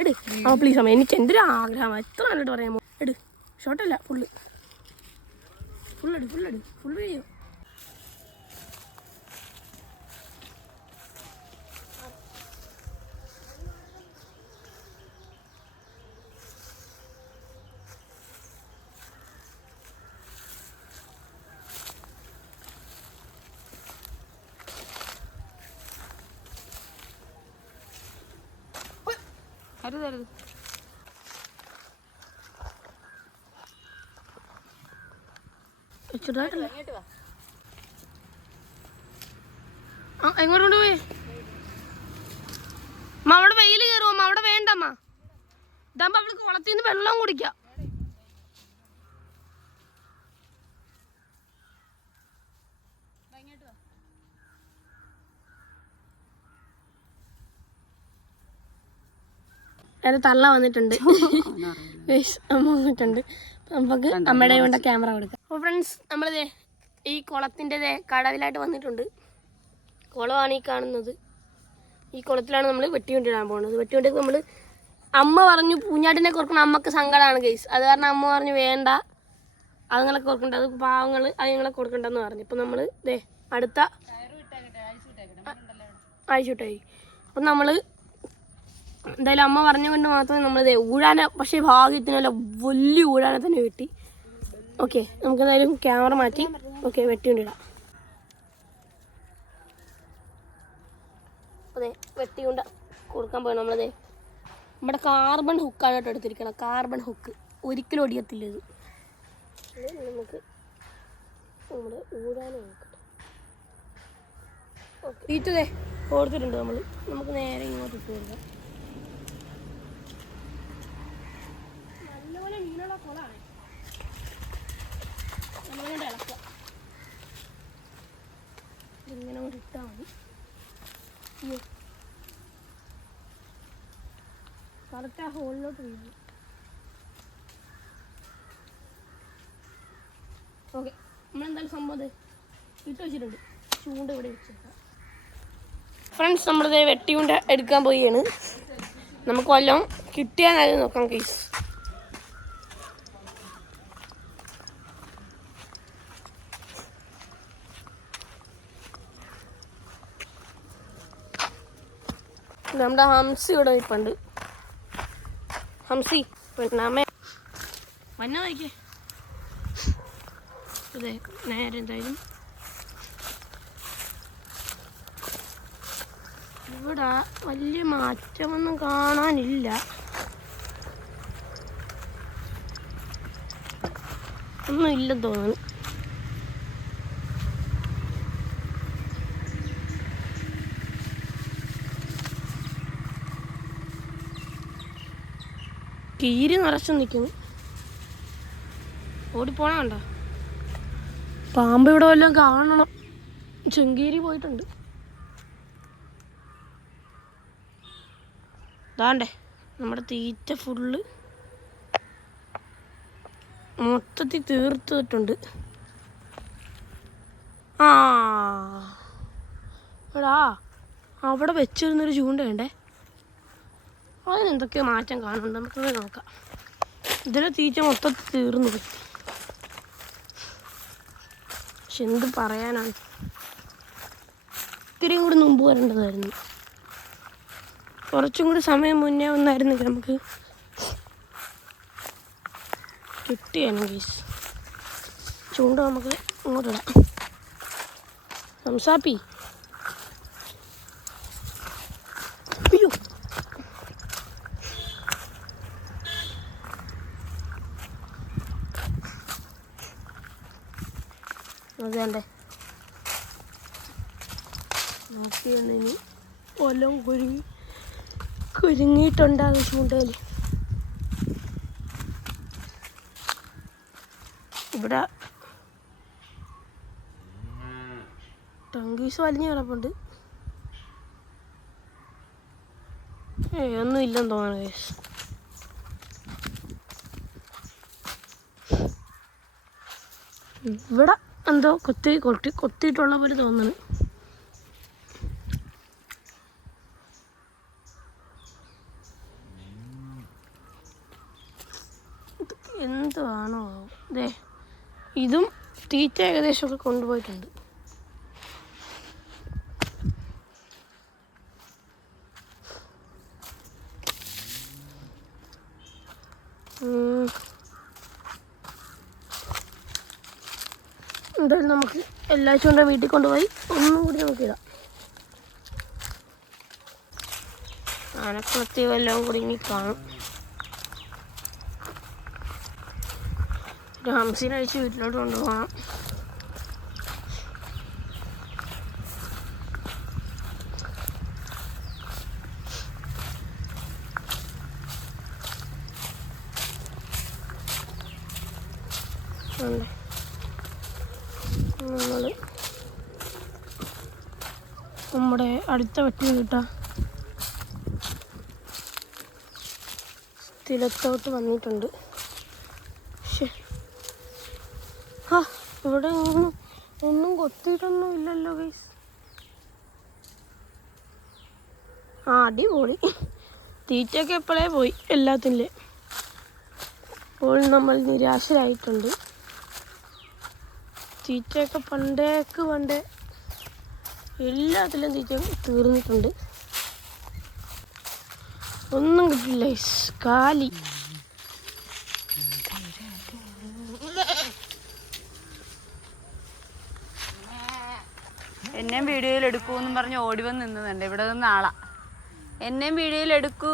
എട് പ്ലീസ് അമ്മ, എനിക്ക് എൻ്റെ ഒരു ആഗ്രഹമാണ്. എത്ര നല്ലോട്ട് പറയാമോ? എട്, ഷോർട്ടല്ല, ഫുള്ള് ചെയ്യോ? എങ്ങോട്ട് പോയി? അവിടെ വെയിൽ കയറും, അവിടെ വേണ്ടമ്മ. ഇതാകുമ്പോ അവൾക്ക് കുളത്തിന്ന് വെള്ളം കുടിക്കാം. തള്ള വന്നിട്ടുണ്ട്, അമ്മ വന്നിട്ടുണ്ട്. നമുക്ക് അമ്മയുടെ കൊണ്ട് ക്യാമറ കൊടുക്കാം. അപ്പോൾ ഫ്രണ്ട്സ്, നമ്മളിതേ ഈ കുളത്തിൻ്റെ കടവിലായിട്ട് വന്നിട്ടുണ്ട്. കുളമാണ് ഈ കാണുന്നത്. ഈ കുളത്തിലാണ് നമ്മൾ വെട്ടിക്കൊണ്ടിടാൻ പോകുന്നത്. വെട്ടിക്കൊണ്ടിട്ട് നമ്മൾ അമ്മ പറഞ്ഞു പൂഞ്ഞാട്ടിനെ കൊടുക്കണം, അമ്മക്ക് സങ്കടമാണ് ഗൈസ്. അത് കാരണം അമ്മ പറഞ്ഞു വേണ്ട, അതുങ്ങളെ കൊടുക്കണ്ട, അത് പാവങ്ങൾ അതുങ്ങളെ കൊടുക്കണ്ടെന്ന് പറഞ്ഞു. ഇപ്പം നമ്മൾ അടുത്ത അയച്ചുവിട്ടായി. അപ്പം നമ്മൾ എന്തായാലും അമ്മ പറഞ്ഞുകൊണ്ട് മാത്രമേ നമ്മൾ ഊഴാന, പക്ഷേ ഭാഗ്യത്തിനല്ല വലിയ ഊഴാനെ തന്നെ വെട്ടി. ഓക്കെ, നമുക്കെന്തായാലും ക്യാമറ മാറ്റി ഓക്കെ വെട്ടിക്കൊണ്ടിടാം. അതെ, വെട്ടിക്കൊണ്ട് കൊടുക്കാൻ പോയി. നമ്മളതേ നമ്മുടെ കാർബൺ ഹുക്കാണ് കേട്ടോ എടുത്തിരിക്കണം. കാർബൺ ഹുക്ക് ഒരിക്കലും ഒടിയത്തില്ല ഇത്. നമുക്ക് നമ്മുടെ ഊഴാനെ നോക്കട്ടെ. ഓക്കെ, തീറ്റതേ കൊടുത്തിട്ടുണ്ട് നമ്മൾ. നമുക്ക് നേരെ ഇങ്ങോട്ട് ഇട്ട് കൊടുക്കാം. നല്ലപോലെ മീനുള്ള കുളമാണ്. നമ്മളുകൊണ്ട് ഇളക്കുക. ഇതിങ്ങനെ കൊണ്ട് ഇട്ടാൽ മതി. കറക്റ്റ് ആ ഹോളിലോട്ട് വീഴുന്നു. ഓക്കെ, നമ്മളെന്തായാലും സംഭവം ഇട്ട് വെച്ചിട്ടുണ്ട്. ചൂണ്ട ഇവിടെ വെച്ചിട്ടാണ് ഫ്രണ്ട്സ്. നമ്മളിത് വെട്ടിയുണ്ട എടുക്കാൻ പോയാണ്. നമുക്ക് വല്ലതും കിട്ടിയാൽ നോക്കാം കേസ്. നമ്മുടെ ഹംസി ഇവിടെ നിൽപ്പുണ്ട്. ഹംസി പെണ്ണാമേ വന്ന നോക്കിയേ. അതെ, നേരെ എന്തായാലും ഇവിടെ വലിയ മാറ്റമൊന്നും കാണാനില്ല. ഒന്നും ഇല്ലെന്ന് തോന്നുന്നു. കീരി നിറച്ചു നിൽക്കുന്നു. ഓടിപ്പോണ കണ്ടോ? പാമ്പ് ഇവിടെ വല്ലതും കാണണം. ചെങ്കീരി പോയിട്ടുണ്ട്. ഇതാണ്ടേ നമ്മുടെ തീറ്റ ഫുള്ള് മൊത്തത്തിൽ തീർത്തിട്ടുണ്ട്. ആ എടാ, അവിടെ വെച്ചിരുന്നൊരു ചൂണ്ടയുണ്ടേ, അതിനെന്തൊക്കെയോ മാറ്റം കാണുന്നുണ്ട്. നമുക്കത് നോക്കാം. ഇതിലെ തീറ്റ മൊത്തത്തിൽ തീർന്നു പോയി. പക്ഷെ എന്ത് പറയാനാണ്, ഇത്തിരിയും കൂടി മുമ്പ് വരേണ്ടതായിരുന്നു. കുറച്ചും കൂടി സമയം മുന്നേ വന്നായിരുന്നെങ്കിൽ നമുക്ക് കിട്ടിയാണ് ഗീസ്. ചൂണ്ട നമുക്ക് ഇങ്ങോട്ടിടാം. സംസാപ്പി അയ്യോ, അതേണ്ടേ നോക്കിയാണ്. കൊല്ലം കുരുങ്ങിയിട്ടുണ്ടാകും ചൂണ്ടയിൽ. ഇവിടെ ടങ്കീസ് വലിഞ്ഞു കിടപ്പുണ്ട്. ഒന്നും ഇല്ലെന്ന് തോന്നുന്നു ഗൈസ്. ഇവിടെ എന്തോ കൊത്തിയിട്ടുള്ള പോലെ തോന്നുന്നു. എന്തോ ദേ ഇതും തീറ്റ ഏകദേശമൊക്കെ കൊണ്ടുപോയിട്ടുണ്ട്. എന്തായാലും നമുക്ക് എല്ലാവരും കൊണ്ട് വീട്ടിൽ കൊണ്ടുപോയി ഒന്നും കൂടി നമുക്ക് ഇടാം. ആനക്കുളത്തി എല്ലാം കൂടി ഇനി കാണും. ഹംസിനെ അഴിച്ച് വീട്ടിലോട്ട് കൊണ്ടുപോകണം. നമ്മൾ നമ്മുടെ അടുത്ത വെട്ടി കിട്ടാ സ്ഥലത്തോട്ട് വന്നിട്ടുണ്ട്. ഇവിടെ ഒന്നും കൊത്തിയിട്ടൊന്നും ഇല്ലല്ലോ ഗൈസ്. അടിപൊളി. തീറ്റയൊക്കെ എപ്പോഴേ പോയി എല്ലാത്തിൻ്റെ. ഇപ്പോൾ നമ്മൾ നിരാശരായിട്ടുണ്ട്. തീറ്റയൊക്കെ പണ്ടേ എല്ലാത്തിലും തീറ്റ തീർന്നിട്ടുണ്ട്. ഒന്നും കിട്ടില്ല ഗൈസ്. കാലി. എന്നെയും വീഡിയോയിൽ എടുക്കൂന്നും പറഞ്ഞ് ഓടി വന്ന് നിന്നുന്നുണ്ട്. ഇവിടെ നിന്ന് ആളാ. എന്നെയും വീഡിയോയിൽ എടുക്കൂ.